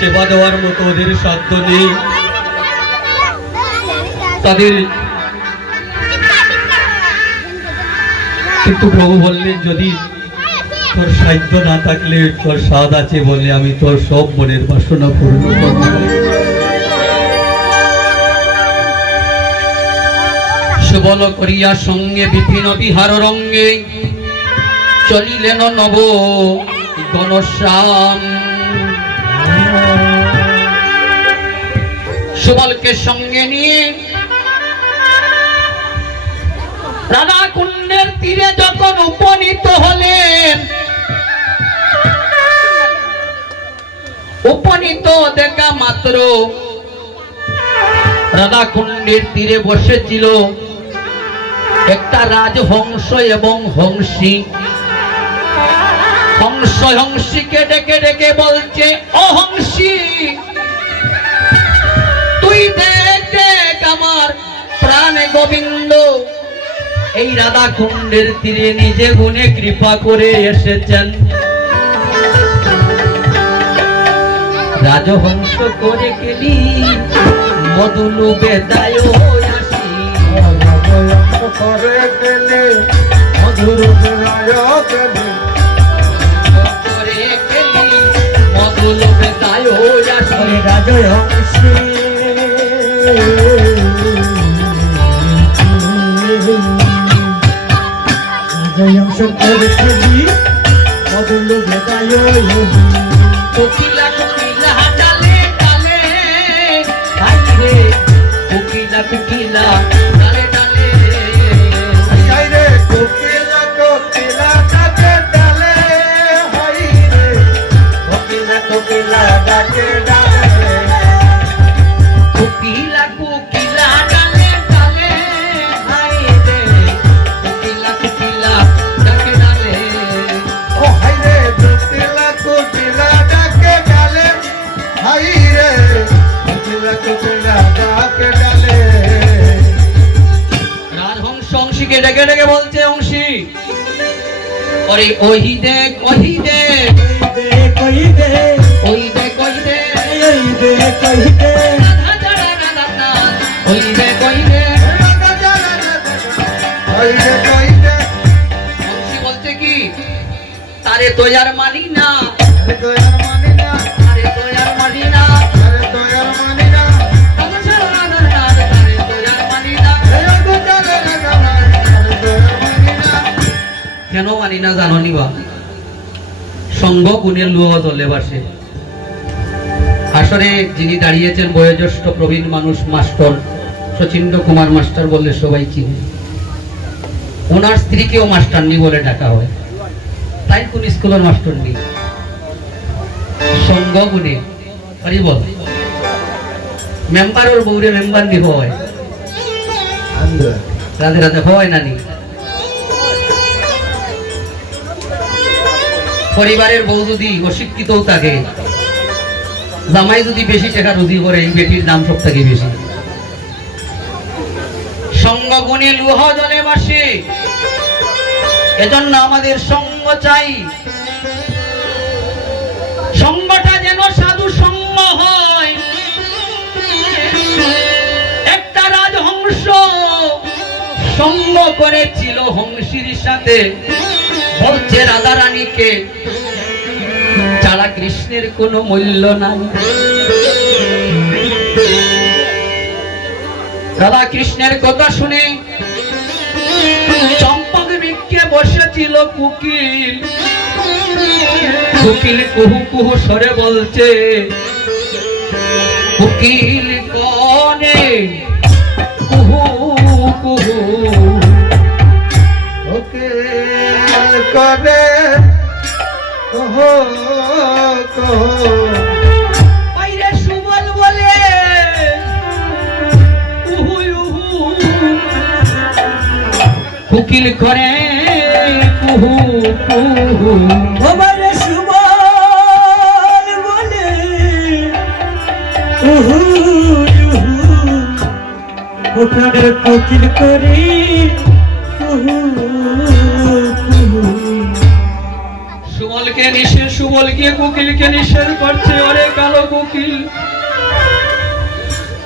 সেবা দেওয়ার মতো ওদের সাধ্য নেই। তাদের কিন্তু প্রভু বললেন, যদি তোর সাধ্য না থাকলে তোর স্বাদ আছে বলে আমি তোর সব মনের বাসনা পূর্ণ করব। সুবল করিয়া সঙ্গে বিপিন বিহার রঙ্গে চলিলেন নব ঘনশ্যাম। সুবলকে সঙ্গে নিয়ে রাধা কুণ্ডের তীরে যখন উপনীত হলেন, উপনীত দেখা মাত্র রাধা কুণ্ডের তীরে বসেছিল একটা রাজহংস এবং হংসী। হংস হংসীকে ডেকে ডেকে বলছে, ও হংসী, তুই দেখ দেখ আমার প্রাণ গোবিন্দ এই রাধা কুণ্ডের তীরে নিজে গুণে কৃপা করে এসেছেন। রাজহংস করে গেলি মধুলু বেদায় আসি, করে গেলে মধুর বেলায় গেলে করে গেলি মধুলু বেদায় আসি। রাজহংসী রাজহংস করে গেলি মধুর বেলায় কোকিলা কোকিলা ডালে ডালে, হাই রে কোকিলা কোকিলা ডালে ডালে, হাই রে কোকিলা কোকিলা ডাকে ডালে, হাই রে কোকিলা কোকিলা ডাকে ডালে, কোকিলা কোকিলা ডালে ডালে, হাই রে কোকিলা কোকিলা ডাকে ডালে। ও হাই রে কোকিলা কোকিলা ডাকে ডালে, হাই রে কোকিলা কোকিলা ডাকে ডালে। রাজহংস অংশীকে ডেকে ডেকে বলছে, অংশী ওরে ওহি দে কহি দে, কই দে ওই দে কহি দে, এই দে কই দে রাধা জানা রাধা না, ওই দে কহি দে। কই দে কই দে অংশী বলছে কি, তারে তো আর মানি না, আরে দয়ার মানি না, তারে তো আর মানি না, আরে দয়ার মানি না, রাধা জানা রাধা না, তারে তো আর মানি না। এই গো চলে রে গানা, আরে দয়ার মানি না। কেন মানি না জানো নি বা? সঙ্গ গুণের লুহ জলে বাসে। আসরে যিনি দাঁড়িয়েছেন বয়োজ্যেষ্ঠ প্রবীণ মানুষ মাস্টার শচীন্দ্র কুমার মাস্টার বললে সবাই চিনে। ওনার স্ত্রীকেও মাস্টারনি বলে ডাকা হয়, তাই কোন স্কুলের মাস্টারনি। সঙ্গ গুণে পারি বল মেম্বার ওর বউরে মেম্বার নি হয়, রাধে রাধে হয় নানি। পরিবারের বউ যদি অশিক্ষিত থাকে, জামাই যদি বেশি টাকা রুজি করে, এই বেটির দাম সব থেকে বেশি। সঙ্গ গুণে লুহ জলে বাসে, এজন্য আমাদের সঙ্গ চাই। সঙ্গটা যেন সাধু সঙ্গ হয়। একটা রাজহংস সঙ্গ করেছিল হংসীর সাথে, বলছে রাধা রানীকে ছাড়া কৃষ্ণের কোনো মূল্য নাই। রাধা কৃষ্ণের কথা শুনে চম্পক বৃক্ষে বসেছিল কুকিল। কুকিল কুহু কুহু স্বরে বলছে, কুকিল কনে কুহু কুহু, ওকে করে কহো কহো, বাইরে সুবল বলে উহু উহু, কুকিল করে কুহু কুহু। আমার সুবল বলে উহু উহু, ওখানে কোকিল করি উহু উহু। সুবলকে নিশে সুবল গিয়ে কোকিলকে নিষেধ করছে, ওরে কালো কোকিল,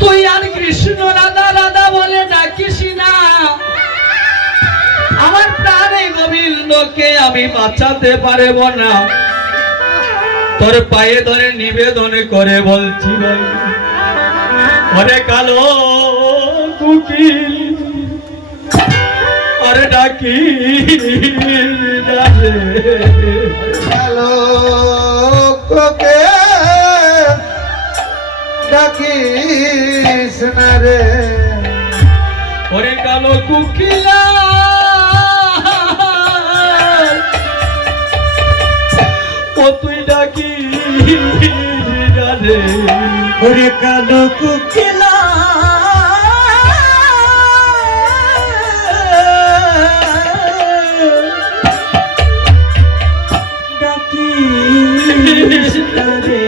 তুই আর কৃষ্ণ রাধা রাধা বলে ডাকিস না, আমার প্রাণে গোবিন্দকে আমি বাঁচাতে পারবো না, তোর পায়ে ধরে নিবেদন করে বলছি ভাই, ওরে কালো কোকিল, ওরে ডাকি কালো কোকে ডাকিস না রে, ওরে কালো কোকিলা, ও তুই ডাকি রে, ওরে কালো কোকিলা, ডাকিস না রে,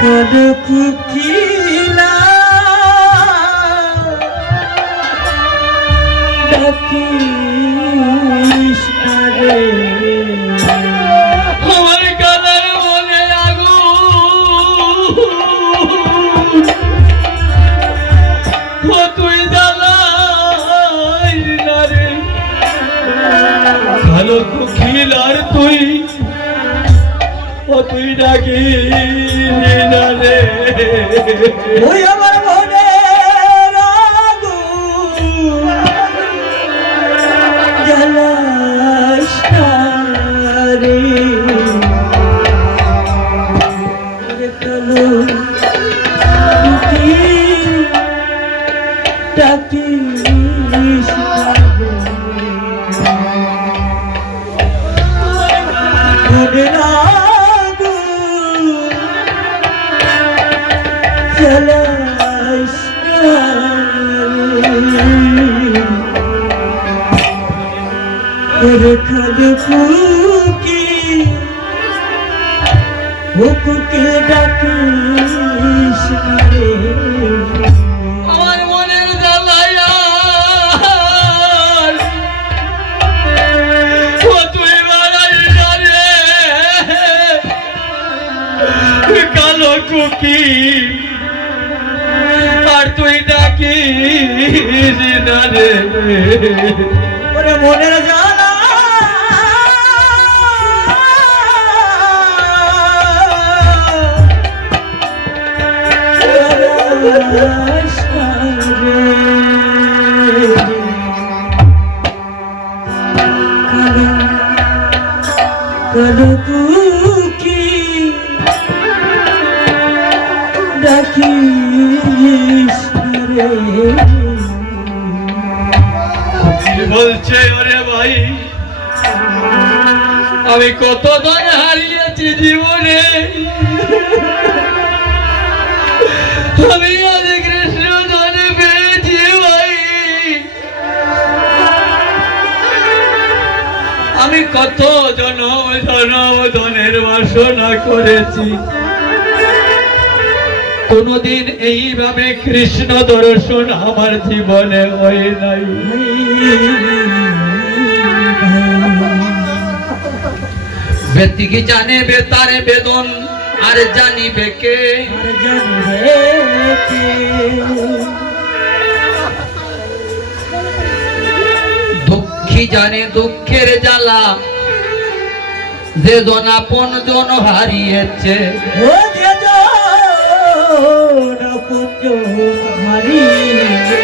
কালো কোকিলা, ডাকিস না রে, আমার কালার মনে আগুন, ও তুই জ্বালাই না রে, কালো কোকিল আর তুই, ও তুই ডাকি না রে, ওই আমার মনের আগুন জ্বালাস না রে, ওরে কালো কোকিল, ডাকিস না রে, মনের আগুন জ্বালাস না রে, ওরে কালো কোকিল, ও কোকিল ডাকিস না রে, আমার মনের জ্বালায়া, ও তুই বাড়াই না রে, কালো কোকিল, আর তুই ডাকিস না রে, ওরে মনের জ্বালা, জ্বালাস না রে, কালো কালো কোকিল, ডাকিস না রে, বলছে ওরে ভাই, আমি কত ধন হারিয়েছি জীবনে, আমি আজ কৃষ্ণ ধনে পেয়েছি ভাই, আমি কত জনম জনম ধনের বাসনা করেছি, কোনদিন এইভাবে কৃষ্ণ দর্শন আমার জীবনে হয় নাই, ব্যক্তি জানে বেতারে বেদন, আর জানিবে কে, আর জানিবে কে, দুঃখী জানে দুঃখের জ্বালা, যে জন আপন জন হারিয়েছে, ও যে জন আপন হারিয়েছে,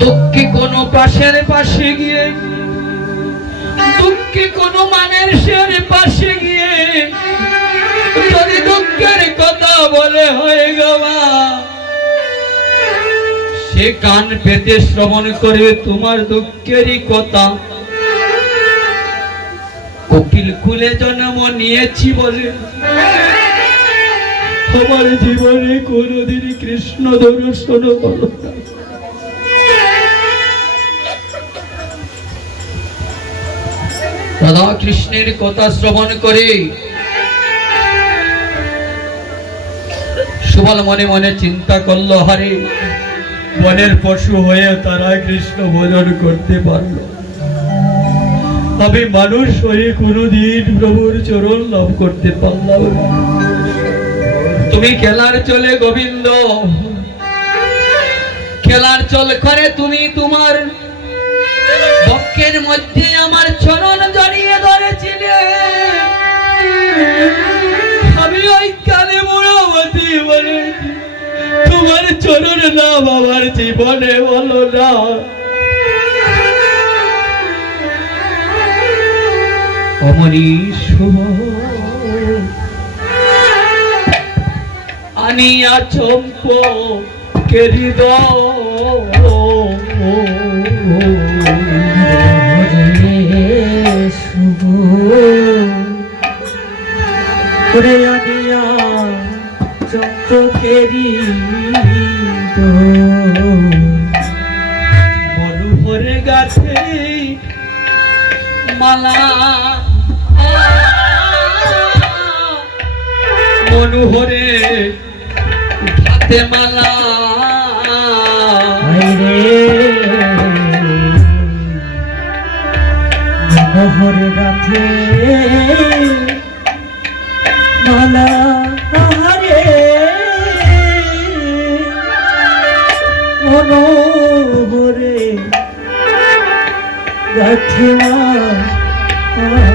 দুঃখী কোনো পাশের পাশে গিয়ে, দুঃখী কোনো মানুষের পাশে গিয়ে যদি দুঃখের কথা বলে হয়ে গবা, সে কান পেতে শ্রবণ করে তোমার দুঃখেরই কথা, কোকিল কুলে জন্ম নিয়েছি বলে আমার জীবনে কোনোদিন কৃষ্ণ দর্শন হলো না, রাধা কৃষ্ণের কথা শ্রবণ করে সুবল মনে মনে চিন্তা করলো, হারে বনের পশু হয়ে তারা কৃষ্ণ ভজন করতে পারল। আমি মানুষ হয়ে কোনোদিন প্রভুর চরণ লাভ করতে পারলাম না। তুমি খেলার চলে গোবিন্দ, খেলার চল করে তুমি তোমার বক্ষের মধ্যে আমার চরণ জড়িয়ে ধরেছিলে। আমি ওই কালে মোড়ামতি বলে তোমার চরণ নাম আমার জীবনে বলো না। অমনীষ আনিয়া চম্প কেরি শুভ করে আনিয়া চম্পকেরি মনোহরে গাছে মালা, মনোহরে হাতে মালা, মনোহর রাধে মালা রে মনোহরে রাধে মালা।